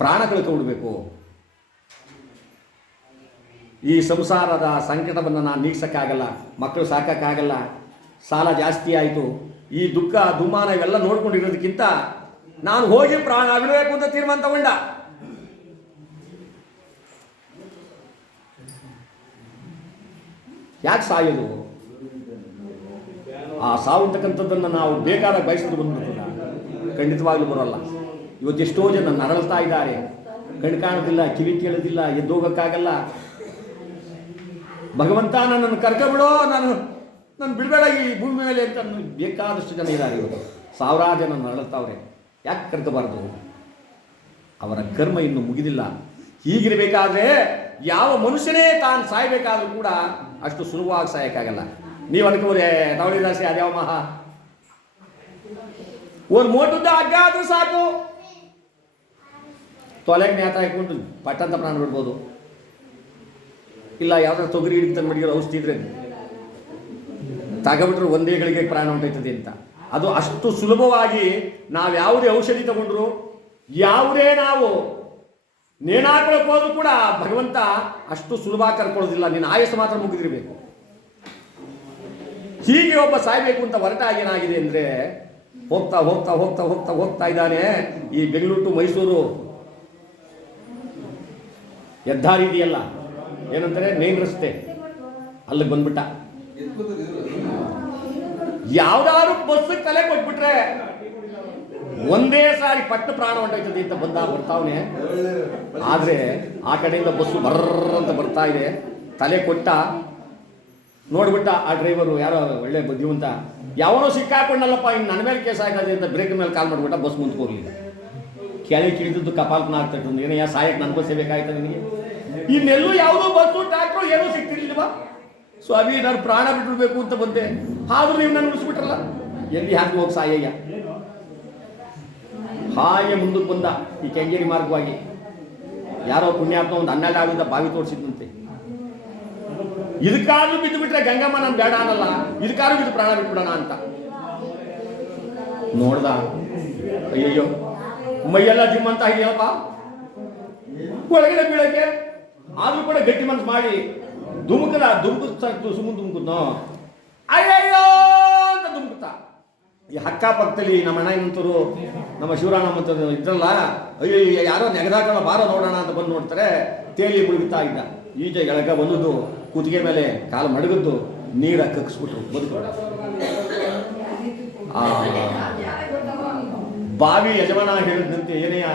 ಪ್ರಾಣ ಕಳ್ಕೊಂಡ್ಬಿಡ್ಬೇಕು ಈ ಸಂಸಾರದ ಸಂಕಟವನ್ನು ನಾನು ನೀಗ್ಸೋಕ್ಕಾಗಲ್ಲ, ಮಕ್ಕಳು ಸಾಕೋಕ್ಕಾಗಲ್ಲ, ಸಾಲ ಜಾಸ್ತಿ ಆಯಿತು. ಈ ದುಃಖ ದುಮಾನ ಇವೆಲ್ಲ ನೋಡ್ಕೊಂಡಿರೋದಕ್ಕಿಂತ ನಾನು ಹೋಗಿ ಪ್ರಾಣ ಬಿಡಬೇಕು ಅಂತ ತೀರ್ಮಾನ ತಗೊಂಡ. ಯಾಕೆ ಸಾಯೋದು? ಆ ಸಾವು ಅಂತಕ್ಕಂಥದ್ದನ್ನು ನಾವು ಬೇಕಾದಾಗ ಬಯಸಿದ್ರು ಬಂದ್ಬಿಡ್ತದ ಖಂಡಿತವಾಗ್ಲೂ ಬರೋಲ್ಲ. ಇವತ್ತು ಎಷ್ಟೋ ಜನ ನರಳ್ತಾ ಇದ್ದಾರೆ. ಕಣ್ ಕಾಣೋದಿಲ್ಲ, ಕಿವಿ ಕೇಳೋದಿಲ್ಲ ಎದ್ದೋಗಕ್ಕಾಗಲ್ಲ ಭಗವಂತ ನನ್ನನ್ನು ಕರ್ಕೊಬಿಡೋ ನಾನು ನಾನು ಬಿಡಬೇಡ ಈ ಭೂಮಿ ಮೇಲೆ ಅಂತ ಬೇಕಾದಷ್ಟು ಜನ ಇದ್ದಾರೆ ಇವತ್ತು. ಸಾವಿರಾರು ಜನ ನರಳುತ್ತವ್ರೆ ಯಾಕೆ ಕರ್ಕೋಬಾರ್ದು? ಅವರ ಕರ್ಮ ಇನ್ನು ಮುಗಿದಿಲ್ಲ. ಹೀಗಿರಬೇಕಾದ್ರೆ ಯಾವ ಮನುಷ್ಯನೇ ತಾನು ಸಾಯಬೇಕಾದ್ರೂ ಕೂಡ ಅಷ್ಟು ಸುಲಭವಾಗಿ ಸಾಯಕ್ಕಾಗಲ್ಲ. ನೀವು ಅನ್ಕೋರೆ ನವಳಿದಾಸಿ ಅದ್ಯಾವ ಮಹಾ. ಒಂದು ಮೋಟದ್ದು ಹಗ್ಗ ಆದ್ರೂ ಸಾಕು. ತೊಲೆಗೆ ನೇತ ಹಾಕೊಂಡು ಪಟ್ಟಂತ ಪ್ರಾಣ ಬಿಡ್ಬೋದು. ಇಲ್ಲ, ಯಾವ್ದಾದ್ರು ತೊಗರಿ ಹಿಡಿದು ಮಡಿಗೆ ಔಷಧಿ ಇದ್ರೆ ತಗೊಬಿಟ್ರೆ ಒಂದೇ ಗಳಿಗೆ ಪ್ರಾಣ ಹೊಂಟೈತದೆ ಅಂತ. ಅದು ಅಷ್ಟು ಸುಲಭವಾಗಿ ನಾವು ಯಾವುದೇ ಔಷಧಿ ತಗೊಂಡ್ರು ಯಾವುದೇ ನಾವು ನೇಣಾಕೊಳಕ್ಕೆ ಹೋದ್ರೂ ಕೂಡ ಭಗವಂತ ಅಷ್ಟು ಸುಲಭ ಕರ್ಕೊಳ್ಳೋದಿಲ್ಲ. ನಿನ್ನ ಆಯಸ್ಸು ಮಾತ್ರ ಮುಗಿದಿರಬೇಕು. ಹೀಗೆ ಒಬ್ಬ ಸಾಯ್ಬೇಕು ಅಂತ ಹೊರಟಾಗ ಏನಾಗಿದೆ ಅಂದ್ರೆ ಹೋಗ್ತಾ ಹೋಗ್ತಾ ಹೋಗ್ತಾ ಹೋಗ್ತಾ ಹೋಗ್ತಾ ಇದ್ದಾನೆ ಈ ಬೆಂಗಳೂರು ಮೈಸೂರು ಹೆದ್ದಾರಿ ಇದೆಯಲ್ಲ? ಏನಂತಾರೆ? ಮೇನ್ ರಸ್ತೆ. ಅಲ್ಲಿಗೆ ಬಂದ್ಬಿಟ್ಟ. ಯಾವ್ದಾದ್ರು ಬಸ್ ತಲೆ ಕೊಟ್ಬಿಟ್ರೆ ಒಂದೇ ಸಾರಿ ಪಟ್ಟು ಪ್ರಾಣ ಹೊಂಟೋಯ್ತದೆ ಅಂತ ಬಂದ ಬರ್ತಾವನೆ. ಆದ್ರೆ ಆ ಕಡೆಯಿಂದ ಬಸ್ಸು ಬರ್ರ ಅಂತ ಬರ್ತಾ ಇದೆ. ತಲೆ ಕೊಟ್ಟ. ನೋಡ್ಬಿಟ್ಟ ಆ ಡ್ರೈವರು ಯಾರೋ ಒಳ್ಳೆ ಬುದ್ಧಿವಂತ. ಯಾವನೋ ಸಿಕ್ಕಾಕೊಂಡಲ್ಲಪ್ಪ, ಇನ್ನು ನನ್ನ ಮೇಲೆ ಕೇಸ್ ಆಗಿದೆ ಅಂತ ಬ್ರೇಕ್ ಮೇಲೆ ಕಾಲ್ ಮಾಡ್ಬಿಟ್ಟ ಬಸ್ ಮುಂದೆ ಕೆಳಗೆ ಕಿಳಿದದ್ದು ಕಪಾಲ್ಪನ ಆಗ್ತೈತೆ ಒಂದು ಏನಯ್ಯ ಸಹಾಯಕ್ಕೆ ನನ್ಕೋಸಬೇಕಾಯ್ತು ನನಗೆ? ಇನ್ನೆಲ್ಲೂ ಯಾವುದೋ ಬಸ್ಸು ಟ್ಯಾಕ್ಟ್ರು ಏನೂ ಸಿಗ್ತಿರ್ಲಿಲ್ವಾ? ಸ್ವಾಮಿ ನಾನು ಪ್ರಾಣ ಬಿಟ್ಬಿಡ್ಬೇಕು ಅಂತ ಬಂದೆ. ಆದ್ರೂ ನೀವು ನನ್ನ ಉಳಿಸ್ಬಿಟ್ರಲ್ಲ ಎಲ್ಲಿ ಹಾಕಿ ಹೋಗಿ ಸಾಯಯ್ಯ? ಹಾಗೆ ಮುಂದಕ್ಕೆ ಬಂದ ಈ ಕೆಂಗೇರಿ ಮಾರ್ಗವಾಗಿ. ಯಾರೋ ಪುಣ್ಯಾತ್ಮ ಒಂದು ಹನ್ನೆರಡು ಆಗಿಂದ ಬಾವಿ ತೋರಿಸಿದಂತೆ ಇದಕ್ಕಾದ್ರೂ ಬಿದ್ದು ಬಿಟ್ರೆ ಗಂಗಮ್ಮ ನಾನು ಬೇಡ ಅನ್ನಲ್ಲ. ಇದಕ್ಕಾದ್ರೂ ಬಿದ್ದು ಪ್ರಾಣ ಬಿಟ್ಬಿಡೋಣ ಅಂತ. ನೋಡ್ದ? ಅಯ್ಯಯ್ಯೋ. ಮೈಯೆಲ್ಲ ಜಿಮ್ ಅಂತ ಇದೆಯಪ್ಪ ಒಳಗಡೆ ಬೀಳಕ್ಕೆ ಆದ್ರೂ ಕೂಡ ಗಟ್ಟಿ ಮನಸ್ಸು ಮಾಡಿ ಧುಮುಕದ ಧುಮುಕಿಸ್ತಾ ಸುಮ್ಮನೆ ಧುಮುಕುದ್ನ ಅಯ್ಯಯ್ಯೋ ಅಂತ ಧುಮುಕ್ತಾ ಈ ಹಕ್ಕ ಪಕ್ಕದಲ್ಲಿ ನಮ್ಮ ಅಣ್ಣ ನಿಂತರು ನಮ್ಮ ಶಿವರಾಮ ಅಂತ ಇದ್ರಲ್ಲ ಅಯ್ಯೋ ಯಾರೋ ನೆಗದಾಕಣ ಬಾರೋ ನೋಡೋಣ ಅಂತ ಬಂದು ನೋಡ್ತಾರೆ. ತೇಲಿ ಮುಳುಗುತ್ತಾ ಇದ್ದ. ಈಜೆ ಎಳಗ ಬಂದದ್ದು ಕುತ್ತಿಗೆ ಮೇಲೆ ಕಾಲು ಮಡಗದ್ದು, ನೀರ ಕಕ್ಸ್ಬಿಟ್ರು ಬದುಕೋಣ ಆ ಬಾವಿ ಯಜಮಾನ ಹೇಳಿದಂತೆ, ಏನೆಯ?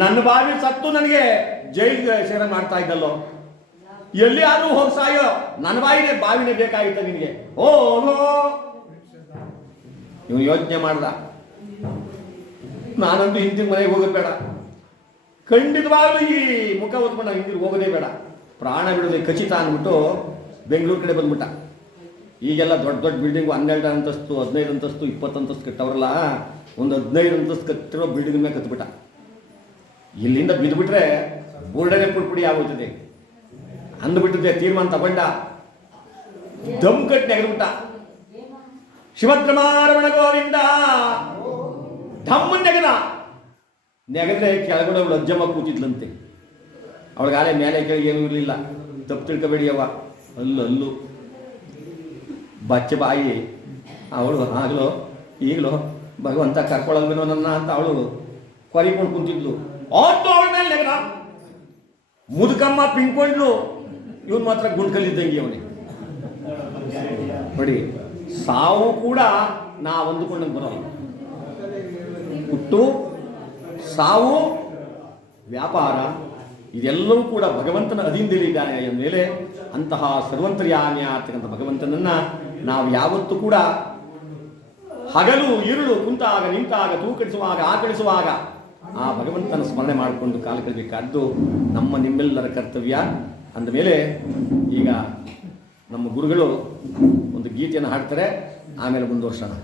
ನನ್ನ ಬಾವಿ ಸತ್ತು ನನಗೆ ಜೈಲಿಗೆ ಸೇರ ಮಾಡ್ತಾ ಇದ್ದಲ್ಲೋ? ಎಲ್ಲಿ ಆದ್ರೂ ಹೋಗಿ ಸಾಯೋ, ನನ್ನ ಬಾವಿನೇ ಬಾವಿನೇ ಬೇಕಾಗಿತ್ತ ನಿನಗೆ. ಓ ನೀವು ಯೋಚನೆ ಮಾಡ್ದ. ನಾನಂತೂ ಹಿಂದಿನ ಮನೆಗೆ ಹೋಗೋದು ಬೇಡ. ಖಂಡಿತವಾಗ್ಲೂ ಈ ಮುಖ ಹೊತ್ಕೊಂಡು ಹಿಂದಿರು ಹೋಗೋದೇ ಬೇಡ. ಪ್ರಾಣ ಬಿಡೋದೇ ಖಚಿತ ಅಂದ್ಬಿಟ್ಟು ಬೆಂಗಳೂರು ಕಡೆ ಬಂದ್ಬಿಟ್ಟ. ಈಗೆಲ್ಲ ದೊಡ್ಡ ದೊಡ್ಡ ಬಿಲ್ಡಿಂಗು ಹನ್ನೆರಡು ಅಂತಸ್ತು, ಹದಿನೈದು ಅಂತಸ್ತು ಇಪ್ಪತ್ತು ಅಂತಸ್ತು ಕಟ್ಟವ್ರಲ್ಲ ಒಂದು ಹದಿನೈದು ಅಂತಸ್ತು ಕತ್ತಿರೋ ಬಿಲ್ಡಿಂಗ್ ಮೇಲೆ ಕತ್ಬಿಟ್ಟ ಇಲ್ಲಿಂದ ಬಿದ್ದುಬಿಟ್ರೆ ಬೋರ್ಡನೆ ಪುಡ್ಪುಡಿ ಆಗೋಗ್ತದೆ ಅಂದ್ಬಿಟ್ಟಿದ್ದೆ, ತೀರ್ಮಾನ ತಗೊಂಡ. ದಮ್ ಕಟ್ಟಿ ನೆಗೆದ್ಬಿಟ್ಟ. ಶಿವದ್ರಮಾರಮಣ ಗೋವಿಂದ. ಧಮ್ಮ ನೆಗದ. ನೆಗದ್ರೆ ಕೆಳಗಡೆ ಅವಳು ಅಜ್ಜಮ್ಮ ಕೂತಿದ್ಲಂತೆ. ಅವಳಿಗಾಲೆ ಮೇಲೆ ಕೆಳಗೆ ಏನೂ ಇರಲಿಲ್ಲ. ತಪ್ಪು ತಿಳ್ಕೊಬೇಡಿ ಅವ ಅಲ್ಲು ಅಲ್ಲು. ಬಚ್ಚ ಬಾಯಿ. ಅವಳು, ಆಗಲೋ, ಈಗಲೋ ಭಗವಂತ ಕರ್ಕೊಳ್ಳಲ್ವೇನೋ ನನ್ನ ಅಂತ ಅವಳು ಕೊರಿಕೊಂಡು ಕುಂತಿದ್ಲು. ಆತು ಅವಳ ಮೇಲೆ ಮುದುಕಮ್ಮ ಪಿಂಕೊಂಡ್ಲು ಇವನು ಮಾತ್ರ ಗುಂಡ್ಕಲ್ಲಿದ್ದಂಗೆ ಅವನಿಗೆ. ನೋಡಿ, ಸಾವು ಕೂಡ ನಾ ಹೊಂದ್ಕೊಂಡಂಗೆ ಬರೋ ಹುಟ್ಟು, ಸಾವು, ವ್ಯಾಪಾರ, ಇದೆಲ್ಲವೂ ಕೂಡ ಭಗವಂತನ ಅಧೀನದಲ್ಲಿದ್ದಾನೆ ಮೇಲೆ ಅಂತಹ ಸರ್ವಂತರ್ಯಾನ್ಯ ಆಗ್ತಕ್ಕಂಥ ಭಗವಂತನನ್ನ ನಾವು ಯಾವತ್ತೂ ಕೂಡ ಹಗಲು, ಇರುಳು, ಕುಂತಾಗ, ನಿಂತಾಗ, ತೂಕಡಿಸುವಾಗ ಆಕಳಿಸುವಾಗ ಆ ಭಗವಂತನ ಸ್ಮರಣೆ ಮಾಡಿಕೊಂಡು ಕಾಲ ಕಳಿಬೇಕಾದ್ದು ನಮ್ಮ ನಿಮ್ಮೆಲ್ಲರ ಕರ್ತವ್ಯ. ಅಂದಮೇಲೆ ಈಗ ನಮ್ಮ ಗುರುಗಳು ಒಂದು ಗೀತೆಯನ್ನು ಹಾಡ್ತಾರೆ, ಆಮೇಲೆ ಮುಂದುವರ್ಸೋಣ.